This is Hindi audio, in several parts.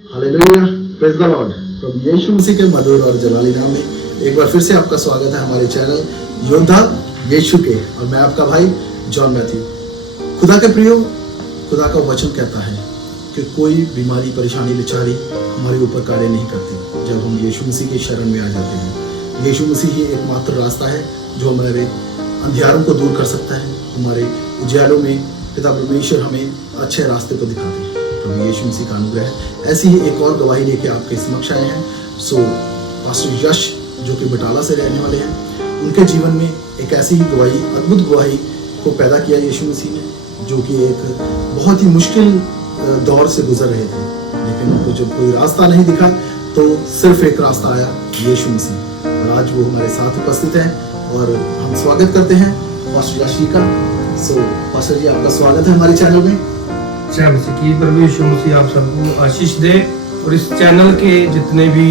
Hallelujah, praise the lord. प्रभु यीशु मसीह के मधुर और जलाली नाम में एक बार फिर से आपका स्वागत है हमारे चैनल योद्धा यीशु के, और मैं आपका भाई जॉन मैथ्यू। खुदा के प्रियो, खुदा का वचन कहता है कि कोई बीमारी, परेशानी, लाचारी हमारे ऊपर कार्य नहीं करती जब हम यीशु मसीह के शरण में आ जाते हैं। यीशु मसीह ही एकमात्र रास्ता है जो हमारे अंधियारों को दूर कर सकता है। हमारे उजियालों में पिता परमेश्वर हमें अच्छे रास्ते को दिखाते हैं। प्रभु यीशु मसीह का अनुग्रह है। ऐसी ही एक और गवाही लेके आपके समक्ष आए हैं। पास्टर यश जो कि बटाला से रहने वाले हैं, उनके जीवन में एक ऐसी ही गवाही, अद्भुत गवाही को पैदा किया यीशु मसीह ने, जो कि एक बहुत ही मुश्किल दौर से गुजर रहे थे, लेकिन उनको जब कोई रास्ता नहीं दिखा तो सिर्फ एक रास्ता आया, यीशु मसीह। और आज वो हमारे साथ उपस्थित हैं और हम स्वागत करते हैं पास्टर यश जी का। पास्टर जी, आपका स्वागत है हमारे चैनल में। जय मसीह की। प्रभु यीशु मसीह आप सबको आशीष दे और इस चैनल के जितने भी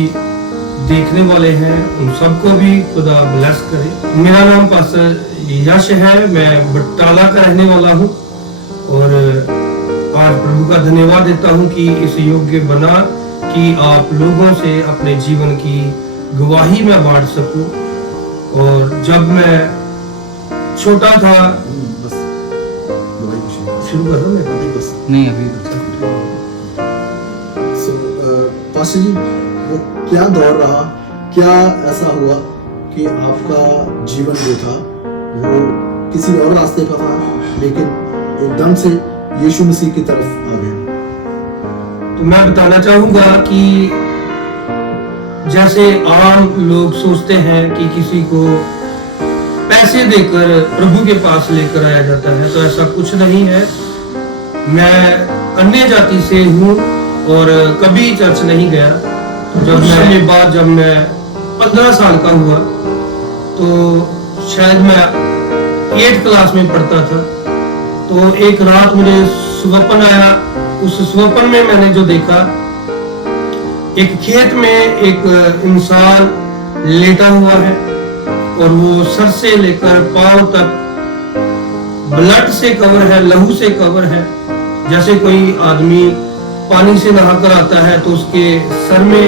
देखने वाले हैं उन सबको भी खुदा ब्लेस करे। मेरा नाम पास्टर यश है, मैं बटाला का रहने वाला हूँ और आज प्रभु का धन्यवाद देता हूँ कि इस योग्य बना कि आप लोगों से अपने जीवन की गवाही में बांट सकूं। और जब मैं छोटा था, शुरू कर दूं मैं? नहीं, अभी पास्टर जी, वो क्या दौर रहा, क्या ऐसा हुआ कि आपका जीवन जो था वो किसी और रास्ते का था, लेकिन एकदम से यीशु मसीह की तरफ आ गया? तो मैं बताना चाहूंगा कि जैसे आम लोग सोचते हैं कि किसी को पैसे देकर प्रभु के पास लेकर आया जाता है, तो ऐसा कुछ नहीं है। मैं अन्य जाति से हूँ और कभी चर्च नहीं गया। तो जब मैं 15 साल का हुआ तो शायद मैं 8th क्लास में पढ़ता था, तो एक रात मुझे स्वप्न आया। उस स्वप्न में मैंने जो देखा, एक खेत में एक इंसान लेटा हुआ है और वो सर से लेकर पांव तक ब्लड से कवर है, लहू से कवर है। जैसे कोई आदमी पानी से नहाकर आता है तो उसके सर में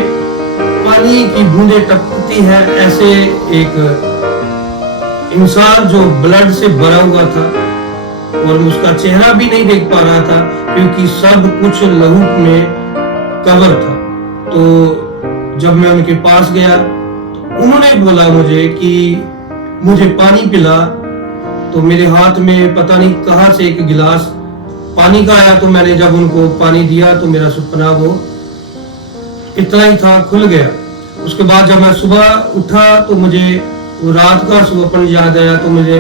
पानी की बूंदें टपकती है, ऐसे एक इंसान जो ब्लड से भरा हुआ था और उसका चेहरा भी नहीं देख पा रहा था क्योंकि सब कुछ लहू में कवर था। तो जब मैं उनके पास गया तो उन्होंने बोला मुझे कि मुझे पानी पिला। तो मेरे हाथ में पता नहीं कहां से एक गिलास पानी का आया, तो मैंने जब उनको पानी दिया तो मेरा सपना वो इतना ही था, खुल गया। उसके बाद जब मैं सुबह उठा तो मुझे वो रात का स्वप्न याद आया, तो मुझे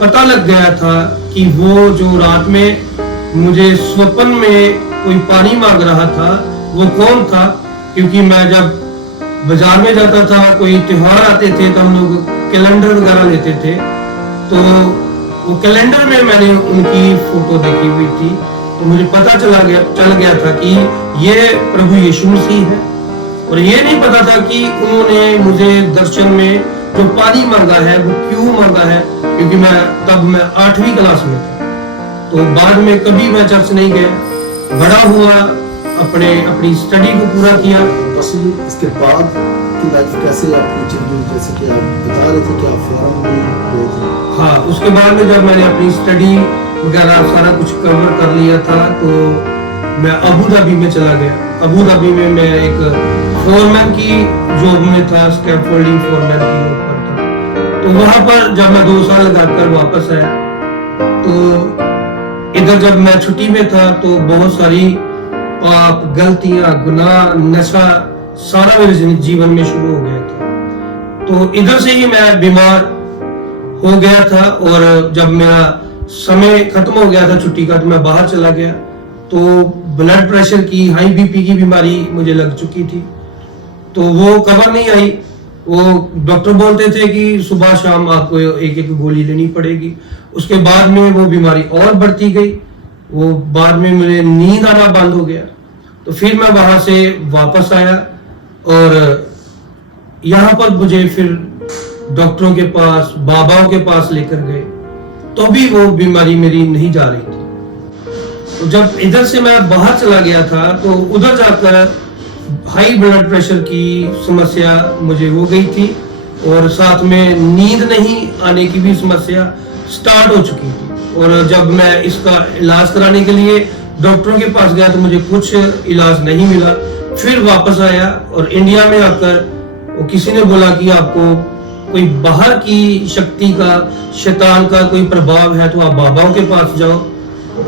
पता लग गया था कि वो जो रात में मुझे स्वप्न में कोई पानी मांग रहा था वो कौन था। क्योंकि मैं जब बाजार में जाता था, कोई त्योहार आते थे तो हम लोग कैलेंडर वगैरह लेते थे, तो वो कैलेंडर में मैंने उनकी फोटो देखी हुई थी। तो मुझे पता चल गया था कि ये प्रभु यीशु मसीह है। और ये नहीं पता था कि उन्होंने मुझे दर्शन में जो पानी मांगा है वो क्यों मांगा है, क्योंकि मैं 8वीं क्लास में था। तो बाद में कभी मैं चर्च नहीं गया, बड़ा हुआ, अपनी स्टडी को पूरा किया। इसके बाद की लाइफ कैसे आपकी चली, जैसे कि आप बता रहे थे कि आप फॉरेन में गए थे? हाँ, उसके बाद में जब मैंने अपनी स्टडी वगैरह सारा कुछ कवर कर लिया था तो मैं अबू धाबी में चला गया। अबू धाबी में मैं एक फोरमैन की जॉब में था, स्कैफोल्डिंग फोरमैन की जॉब पर था। तो वहां पर जब मैं 2 साल लगाकर वापस आया तो इधर जब मैं छुट्टी में था तो बहुत सारी पाप, गलतियां, गुनाह, नशा सारा मेरे जीवन में शुरू हो गया था। तो इधर से ही मैं बीमार हो गया था और जब मेरा समय खत्म हो गया था छुट्टी का तो मैं बाहर चला गया। तो ब्लड प्रेशर की, हाई बीपी की बीमारी मुझे लग चुकी थी, तो वो कवर नहीं आई। वो डॉक्टर बोलते थे कि सुबह शाम आपको एक गोली लेनी पड़ेगी। उसके बाद में वो बीमारी और बढ़ती गई, वो बाद में मुझे नींद आना बंद हो गया। तो फिर मैं वहां से वापस आया और यहाँ पर मुझे फिर डॉक्टरों के पास, बाबाओं के पास लेकर गए, तो भी वो बीमारी मेरी नहीं जा रही थी। तो जब इधर से मैं बाहर चला गया था तो उधर जाकर हाई ब्लड प्रेशर की समस्या मुझे हो गई थी और साथ में नींद नहीं आने की भी समस्या स्टार्ट हो चुकी थी। और जब मैं इसका इलाज कराने के लिए डॉक्टरों के पास गया तो मुझे कुछ इलाज नहीं मिला। फिर वापस आया और इंडिया में आकर वो किसी ने बोला कि आपको कोई बाहर की शक्ति का, शैतान का कोई प्रभाव है तो आप बाबाओं के पास जाओ।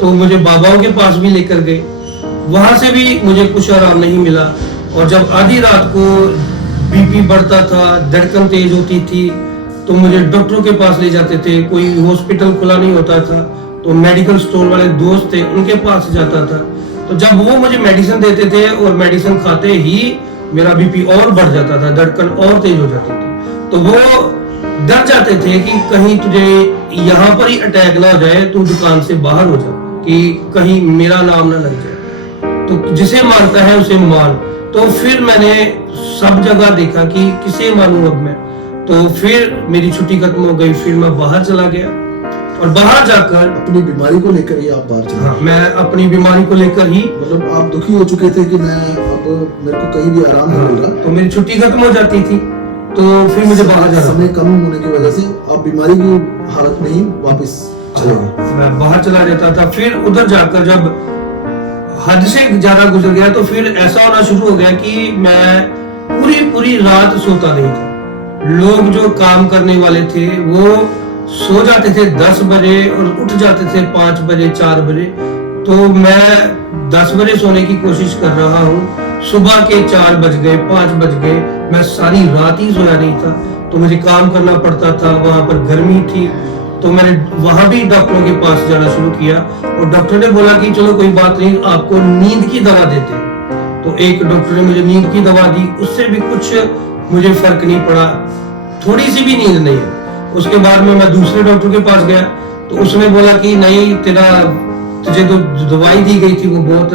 तो मुझे बाबाओं के पास भी लेकर गए, वहां से भी मुझे कुछ आराम नहीं मिला। और जब आधी रात को बीपी बढ़ता था, धड़कन तेज होती थी, तो मुझे डॉक्टरों के पास ले जाते थे। कोई हॉस्पिटल खुला नहीं होता था तो मेडिकल स्टोर वाले दोस्त थे उनके पास जाता था। तो जब वो मुझे मेडिसिन देते थे और मेडिसिन खाते ही मेरा बीपी और बढ़ जाता था, धड़कन और तेज हो जाती थी। तो वो डर जाते थे कि कहीं तुझे यहाँ पर ही अटैक ना हो जाए, तू दुकान से बाहर हो जा, कि कहीं मेरा नाम ना लग जाए। तो जिसे मानता है उसे मान। तो फिर मैंने सब जगह देखा कि किसे मानूं अब मैं। तो फिर मेरी छुट्टी खत्म हो गई, फिर मैं बाहर चला गया और बाहर जाकर अपनी बीमारी को लेकर ही आप बाहर चले? हाँ, मैं अपनी बीमारी को लेकर ही, मतलब आप दुखी हो चुके थे कि मैं अब मेरे को कहीं भी आराम नहीं मिल रहा, तो मेरी छुट्टी खत्म हो जाती थी तो फिर मुझे बाहर जाना, समय कम होने की वजह से आप बीमारी की हालत में ही वापस चले गए। मैं बाहर चला जाता था। फिर उधर जाकर जब हद से ज्यादा गुजर गया तो फिर ऐसा होना शुरू हो गया कि मैं पूरी रात सोता नहीं था। लोग जो काम करने वाले थे वो सो जाते थे 10 बजे और उठ जाते थे 5 बजे 4 बजे। तो मैं 10 बजे सोने की कोशिश कर रहा हूँ, सुबह के 4 बज गए, 5 बज गए, मैं सारी रात ही सोया नहीं था। तो मुझे काम करना पड़ता था, वहां पर गर्मी थी। तो मैंने वहां भी डॉक्टरों के पास जाना शुरू किया और डॉक्टर ने बोला कि चलो कोई बात नहीं, आपको नींद की दवा देते हैं। तो एक डॉक्टर ने मुझे नींद की दवा दी, उससे भी कुछ मुझे फर्क नहीं पड़ा, थोड़ी सी भी नींद नहीं है। उसके बाद में मैं दूसरे डॉक्टर के पास गया तो उसने बोला कि नहीं, तुझे तो दवाई दी गई थी वो बहुत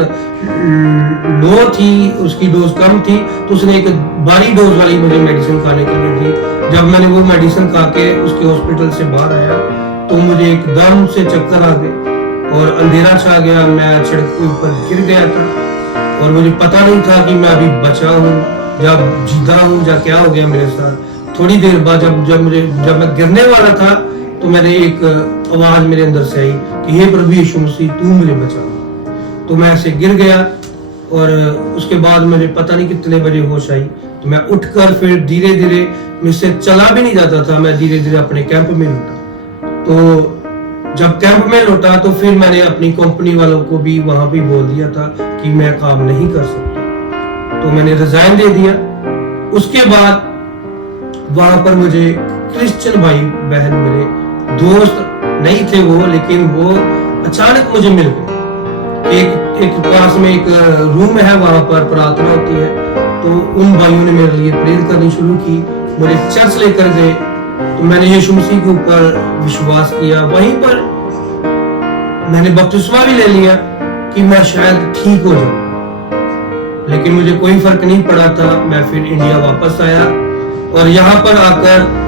लो थी, उसकी डोज कम थी, तो उसने एक भारी डोज वाली मुझे मेडिसिन खाने के लिए दी। जब मैंने वो मेडिसिन खा के उसके हॉस्पिटल से बाहर आया तो मुझे एकदम से चक्कर आ गए और अंधेरा छा गया। मैं सड़क के ऊपर गिर गया था और मुझे पता नहीं था कि मैं अभी बचा हूँ या जीता हूँ या क्या हो गया मेरे साथ। थोड़ी देर बाद जब मैं गिरने वाला था तो मैंने एक आवाज मेरे अंदर से आई कि हे प्रभु यीशु मसीह, तू मुझे बचा। तो मैं ऐसे गिर गया और उसके बाद मुझे पता नहीं कितने बजे होश आई। तो मैं उठकर फिर धीरे धीरे, मुझसे चला भी नहीं जाता था, मैं धीरे धीरे अपने कैंप में लौटा। तो जब कैंप में लौटा तो फिर मैंने अपनी कंपनी वालों को भी वहां भी बोल दिया था कि मैं काम नहीं कर सकता। तो मैंने रिजाइन दे दिया। उसके बाद वहां पर मुझे क्रिश्चियन भाई बहन मिले, दोस्त नहीं थे वो, लेकिन वो अचानक मुझे मिल गए। एक पास में एक रूम है, वहां पर प्रार्थना होती है। तो उन भाइयों ने मेरे लिए प्रेयर करनी शुरू की, मुझे चर्च लेकर गए। तो मैंने यीशु मसीह के ऊपर विश्वास किया। वहीं पर मैंने बपतिस्मा भी ले लिया कि मैं शायद ठीक हो जाऊं, लेकिन मुझे कोई फर्क नहीं पड़ा था। मैं फिर इंडिया वापस आया और यहाँ पर आकर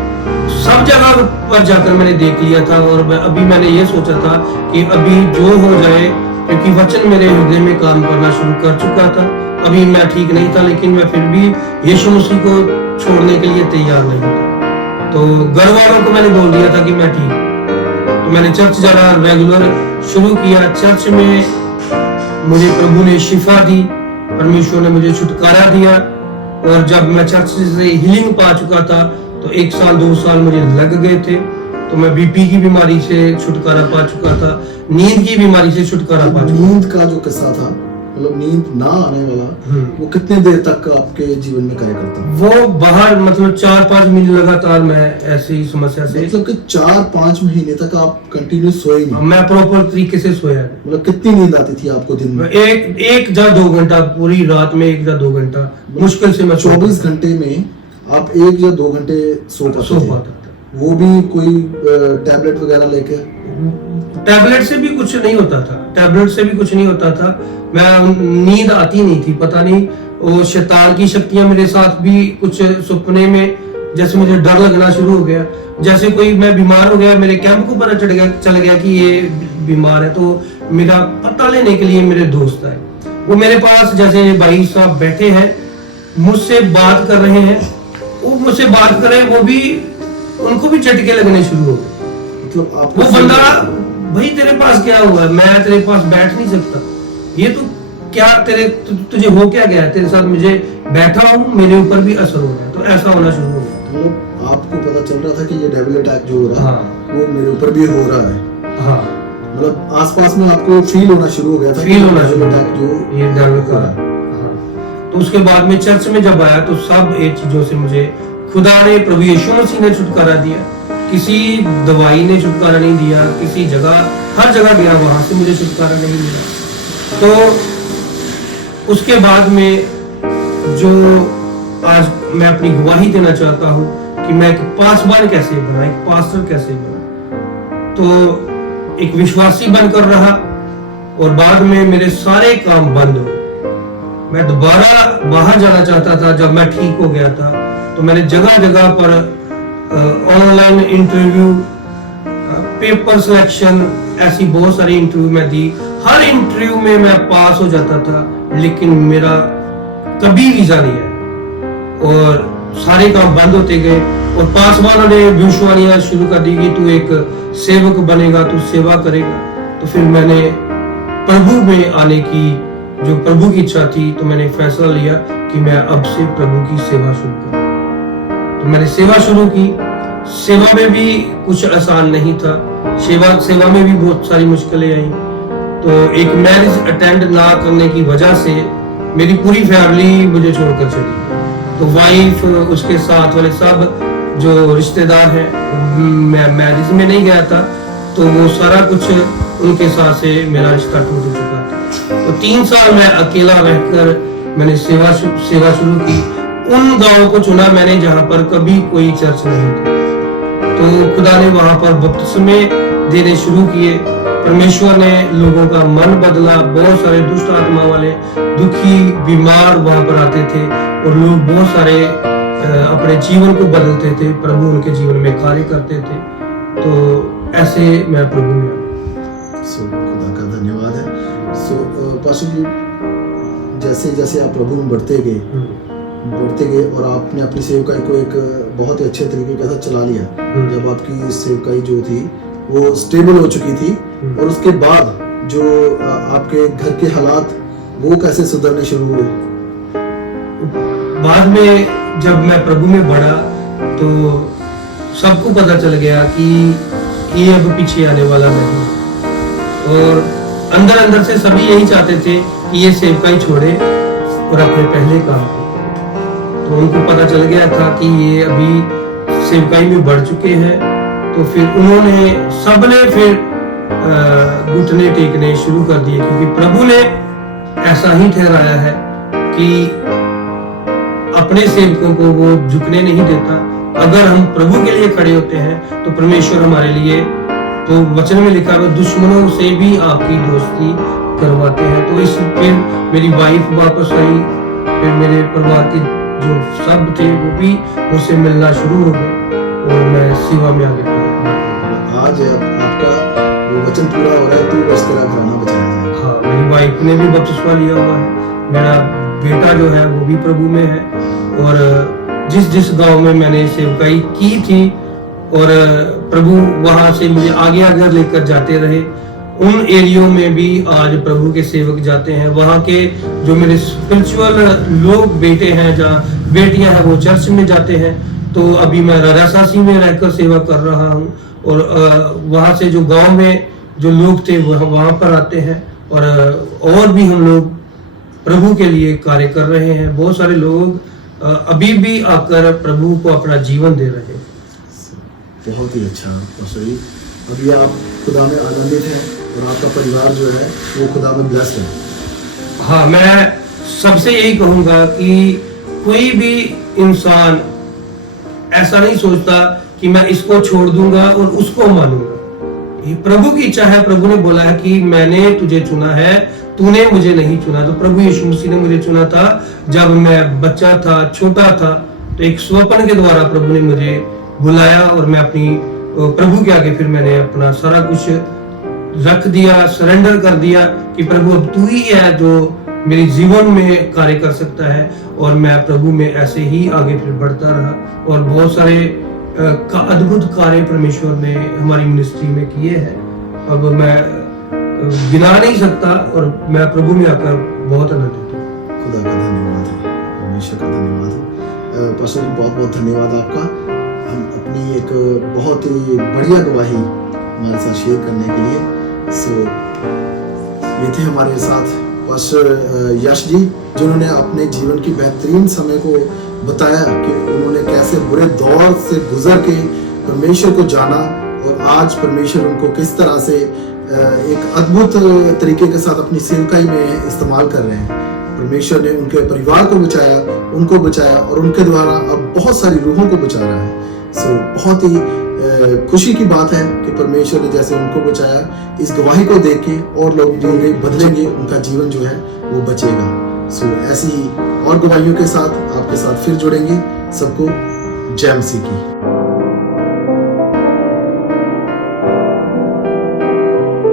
सब जगह पर जाकर मैंने देख लिया था और मैंने ये सोचा था कि अभी जो हो जाए, क्योंकि वचन मेरे हृदय में काम करना शुरू कर चुका था। अभी मैं ठीक नहीं था, लेकिन मैं फिर भी यीशु मसीह को छोड़ने के लिए तैयार नहीं था। तो घर वालों को मैंने बोल दिया था कि मैं ठीक हूं। तो मैंने चर्च जाना रेगुलर शुरू किया। चर्च में मुझे प्रभु ने शिफा दी, परमेश्वर ने मुझे छुटकारा दिया। और जब मैं चर्च से हीलिंग पा चुका था तो 1 साल 2 साल मुझे लग गए थे। तो मैं बीपी की बीमारी से छुटकारा पा चुका था, नींद की बीमारी से छुटकारा पा चुका। नींद का जो किस्सा था, मतलब नींद ना आने वाला, वो कितने देर तक आपके जीवन में कार्य करता? वो बाहर मतलब 4-5 महीने लगातार मैं ऐसी समस्या से, मतलब कि 4-5 महीने तक आप कंटिन्यू सोए नहीं? मैं प्रॉपर तरीके से सोया। मतलब कितनी नींद आती थी आपको दिन में? एक या 2 घंटा, पूरी रात में 1 या 2 घंटा मुश्किल से। मैं 24 घंटे में आप 1 या 2 घंटे सो पाते थे? वो भी कोई टैबलेट वगैरह लेके? टैबलेट से भी कुछ नहीं होता था, टैबलेट से भी कुछ नहीं होता था। मैं नींद आती नहीं थी, पता नहीं वो शैतान की शक्तियां मेरे साथ भी कुछ सपने में जैसे मुझे डर लगना शुरू हो गया, जैसे कोई मैं बीमार हो गया, मेरे कैंप को पता चल गया कि ये बीमार है, तो मेरा पता लेने के लिए मेरे दोस्त आए। वो मेरे पास, जैसे भाई साहब बैठे हैं मुझसे बात कर रहे हैं, वो मुझसे बात कर रहे हैं, वो भी उनको भी झटके लगने शुरू हो गए। मतलब आपको वो बंदा, भाई तेरे पास क्या हुआ, मैं तेरे पास बैठ नहीं सकता, ये तो क्या तुझे हो क्या गया, तेरे साथ मुझे बैठा हूँ, मेरे ऊपर भी असर हो रहा है। तो ऐसा होना शुरू हो गया। मतलब आपको पता चल रहा था कि ये डेविल अटैक जो हो रहा है, हाँ। वो मेरे ऊपर भी हो रहा है। हाँ, मतलब आसपास में आपको फील होना शुरू हो गया था, फील होना शुरू अटैक जो ये डेविल का। हाँ। तो उसके बाद में चर्च में जब आया तो सब ये चीजों से मुझे खुदा ने, प्रभु यीशु मसीह ने छुटकारा दिया। किसी दवाई ने छुटकारा नहीं दिया, किसी जगह, हर जगह गया, वहां से मुझे छुटकारा नहीं मिला। तो उसके बाद में जो आज मैं अपनी गवाही देना चाहता हूँ कि मैं एक पासवान कैसे बना, एक पास्टर कैसे बना। तो एक विश्वासी बनकर रहा और बाद में मेरे सारे काम बंद हो। मैं दोबारा बाहर जाना चाहता था जब मैं ठीक हो गया था, तो मैंने जगह जगह पर ऑनलाइन इंटरव्यू, पेपर सिलेक्शन, ऐसी बहुत सारी इंटरव्यू मैं दी। हर इंटरव्यू में मैं पास हो जाता था, लेकिन मेरा कभी वीजा नहीं आया और सारे काम बंद होते गए। और पासवानों ने भविष्यवाणियां शुरू कर दी कि तू एक सेवक बनेगा, तू सेवा करेगा। तो फिर मैंने प्रभु में आने की, जो प्रभु की इच्छा थी, तो मैंने फैसला लिया कि मैं अब से प्रभु की सेवा शुरू करूं। तो मैंने सेवा शुरू की। सेवा में भी कुछ आसान नहीं था, सेवा में भी बहुत सारी मुश्किलें आई। तो एक मैरिज अटेंड ना करने की वजह से मेरी पूरी फैमिली मुझे छोड़कर चली गई। तो वाइफ, उसके साथ वाले सब जो रिश्तेदार हैं, मैं मैरिज में नहीं गया था, तो वो सारा कुछ उनके साथ से मेरा रिश्ता टूट चुका था। तो 3 साल मैं अकेला रहकर मैंने सेवा शुरू की। उन गांवों को चुना मैंने जहां पर कभी कोई चर्च नहीं था। तो खुदा ने वहां पर बपतिस्मे देने शुरू किए। परमेश्वर ने लोगों का मन बदला। बहुत सारे दुष्ट आत्मा वाले, दुखी, बीमार वहां पर आते थे और लोग बहुत सारे अपने जीवन को बदलते थे। प्रभु उनके जीवन में कार्य करते थे। तो ऐसे मैं प्रभु में आया। खुदा का धन्यवाद है। पास्टर जी, जैसे जैसे आप प्रभु में बढ़ते गए और आपने अपनी सेवकाई को एक बहुत ही अच्छे तरीके के साथ चला लिया। जब आपकी सेवकाई जो थी वो स्टेबल हो चुकी थी, और उसके बाद जो आपके घर के हालात वो कैसे सुधरने शुरू हुए? बाद में जब मैं प्रभु में बढ़ा तो सबको पता चल गया कि ये अब पीछे आने वाला नहीं, और अंदर अंदर से सभी यही चाहते थे कि ये सेवकाई छोड़े और अपने पहले काम करे। तो उनको पता चल गया था कि ये अभी सेवकाई में बढ़ चुके हैं। तो फिर उन्होंने, सबने फिर घुटने टेकने शुरू कर दिए, क्योंकि प्रभु ने ऐसा ही ठहराया है कि अपने सेवकों को वो झुकने नहीं देता। अगर हम प्रभु के लिए खड़े होते हैं तो परमेश्वर हमारे लिए, तो वचन में लिखा है, दुश्मनों से भी आपकी दोस्ती करवाते हैं। तो इस फिर मेरी वाइफ वापस आई, फिर मेरे परिवार के जो सब थे वो भी मुझसे मिलना शुरू हो गए और मैं सेवा में आगे बढ़ा। आज आपका वो वचन पूरा हो रहा है, तू बस तेरा घराना बचाया जाए। हाँ, मेरी वाइफ ने भी बपतिस्मा लिया हुआ है। मेरा बेटा जो है वो भी प्रभु में है। और जिस गांव में मैंने सेवकाई की थी और प्रभु वहां से मुझे आगे आगे लेकर जाते रहे, उन एरियो में भी आज प्रभु के सेवक जाते हैं। वहां के जो मेरे स्पिरिचुअल लोग, बेटे हैं, जहाँ बेटियां हैं, वो चर्च में जाते हैं। तो अभी मैं राजासासी में रहकर सेवा कर रहा हूँ, और वहां से जो गांव में जो लोग थे वो वहां पर आते हैं, और भी हम लोग प्रभु के लिए कार्य कर रहे हैं। बहुत सारे लोग अभी भी आकर प्रभु को अपना जीवन दे रहे हैं। बहुत ही अच्छा। सही, अभी आप खुदा में आनंदित हैं और आपका परिवार जो है वो खुदा में ब्लेस्ड है। हाँ, मैं सबसे यही कहूंगा कि कोई भी इंसान ऐसा नहीं सोचता कि मैं इसको छोड़ दूंगा और उसको मानूंगा। ये प्रभु की इच्छा है। प्रभु ने बोला है कि मैंने तुझे चुना है, तूने मुझे नहीं चुना। तो प्रभु यीशु मसीह ने मुझे चुना था जब मैं बच्चा था, छोटा था, तो एक स्वप्न के द्वारा प्रभु ने मुझे बुलाया और मैं अपनी प्रभु के आगे फिर मैंने अपना सारा कुछ रख दिया, सरेंडर कर दिया कि प्रभु अब तू ही है जो मेरे जीवन में कार्य कर सकता है। और मैं प्रभु में ऐसे ही आगे फिर बढ़ता रहा और बहुत सारे अद्भुत कार्य परमेश्वर ने हमारी मिनिस्ट्री में किए हैं। अब मैं गिना नहीं सकता और मैं प्रभु में आकर बहुत आनंदित हूँ। खुदा का धन्यवाद है, परमेश्वर का धन्यवाद है। पास्टर जी बहुत बहुत धन्यवाद आपका, हम अपनी एक बहुत ही बढ़िया गवाही हमारे साथ शेयर करने के लिए। सो ये थे हमारे साथ पास्टर यश जी, जिन्होंने अपने जीवन की बेहतरीन समय को बताया कि उन्होंने कैसे बुरे दौर से गुजर के परमेश्वर को जाना और आज परमेश्वर उनको किस तरह से एक अद्भुत तरीके के साथ अपनी सेवकाई में इस्तेमाल कर रहे हैं। परमेश्वर ने उनके परिवार को बचाया, उनको बचाया और उनके द्वारा अब बहुत सारी रूहों को बचा रहा है। सो बहुत ही खुशी की बात है कि परमेश्वर ने जैसे उनको बचाया, इस गवाही को देख के और लोग जिएंगे, बदलेंगे, उनका जीवन जो है वो बचेगा। सो ऐसी ही और गवाहियों के साथ आपके साथ फिर जुड़ेंगे। सबको जय मसीह की।